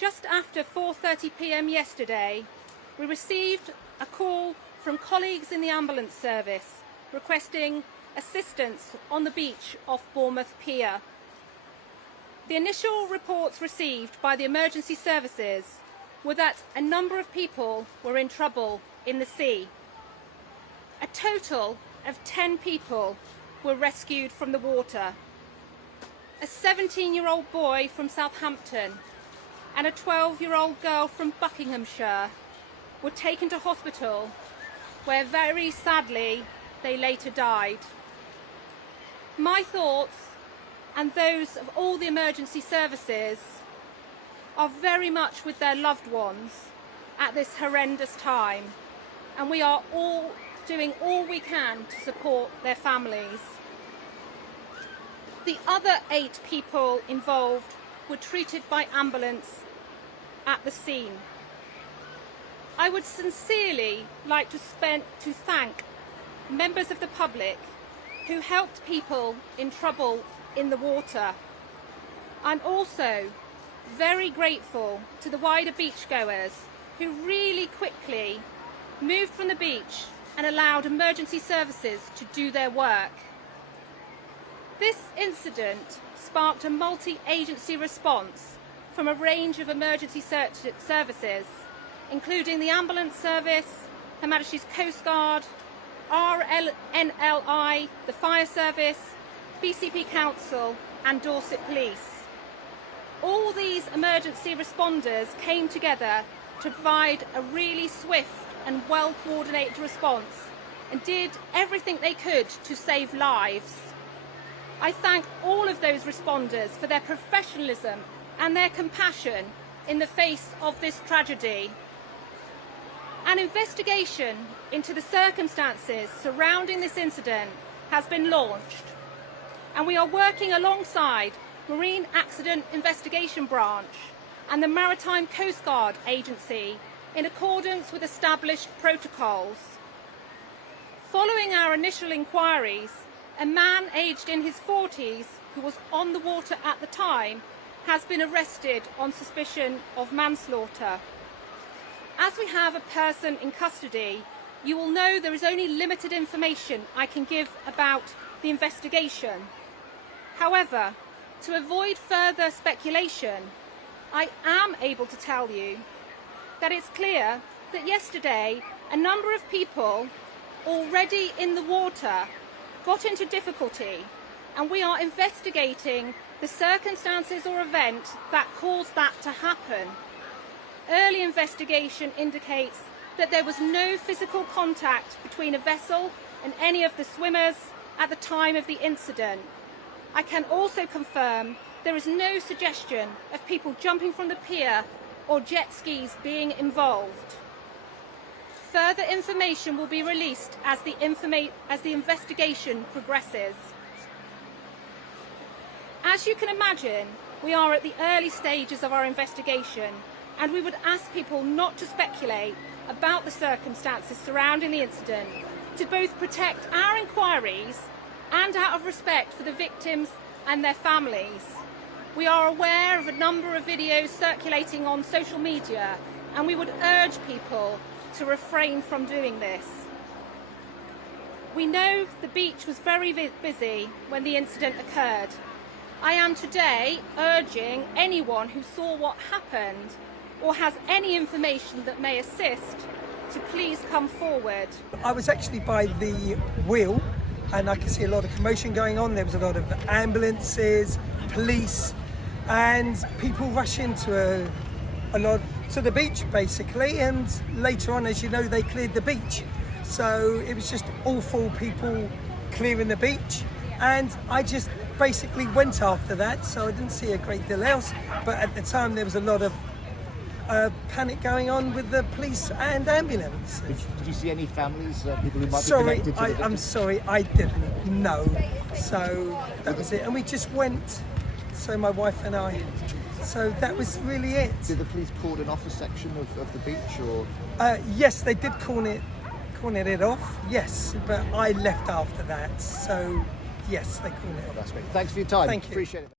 Just after 4:30 p.m. yesterday, we received a call from colleagues in the ambulance service requesting assistance on the beach off Bournemouth pier. The initial reports received by the emergency services were that a number of people were in trouble in the sea. A total of 10 people were rescued from the water. A 17-year-old boy from Southampton and a 12-year-old girl from Buckinghamshire were taken to hospital, where very sadly they later died. My thoughts, and those of all the emergency services, are very much with their loved ones at this horrendous time, and we are all doing all we can to support their families. The other 8 people involved were treated by ambulance at the scene. I would sincerely like to thank members of the public who helped people in trouble in the water. I'm also very grateful to the wider beachgoers who really quickly moved from the beach and allowed emergency services to do their work. This incident sparked a multi-agency response from a range of emergency services, including the ambulance service, Her Majesty's Coast Guard, RNLI, the Fire Service, BCP Council and Dorset Police. All these emergency responders came together to provide a really swift and well-coordinated response and did everything they could to save lives. I thank all of those responders for their professionalism and their compassion in the face of this tragedy. An investigation into the circumstances surrounding this incident has been launched, and we are working alongside Marine Accident Investigation Branch and the Maritime Coast Guard Agency in accordance with established protocols. Following our initial inquiries, a man aged in his 40s who was on the water at the time has been arrested on suspicion of manslaughter. As we have a person in custody, you will know there is only limited information I can give about the investigation. However, to avoid further speculation, I am able to tell you that it's clear that yesterday a number of people already in the water got into difficulty, and we are investigating the circumstances or event that caused that to happen. Early investigation indicates that there was no physical contact between a vessel and any of the swimmers at the time of the incident. I can also confirm there is no suggestion of people jumping from the pier or jet skis being involved. Further information will be released as the investigation progresses. As you can imagine, we are at the early stages of our investigation, and we would ask people not to speculate about the circumstances surrounding the incident to both protect our inquiries and out of respect for the victims and their families. We are aware of a number of videos circulating on social media, and we would urge people to refrain from doing this. We know the beach was very busy when the incident occurred. I am today urging anyone who saw what happened or has any information that may assist to please come forward. I was actually by the wheel, and I could see a lot of commotion going on. There was a lot of ambulances, police, and people rushing to the beach basically, and later on, as you know, they cleared the beach. So it was just awful people clearing the beach, and I just basically went after that, so I didn't see a great deal else. But at the time there was a lot of panic going on with the police and ambulance. Did you see any families, people who might be connected to the I'm sorry, I didn't know. So that was it, and we just went, so my wife and I. So that was really it. Did the police cordon off a section of the beach, or? Yes, they did corner it off, yes, but I left after that. So yes, they cornered it off. That's great. Thanks for your time. Thank you. Appreciate it.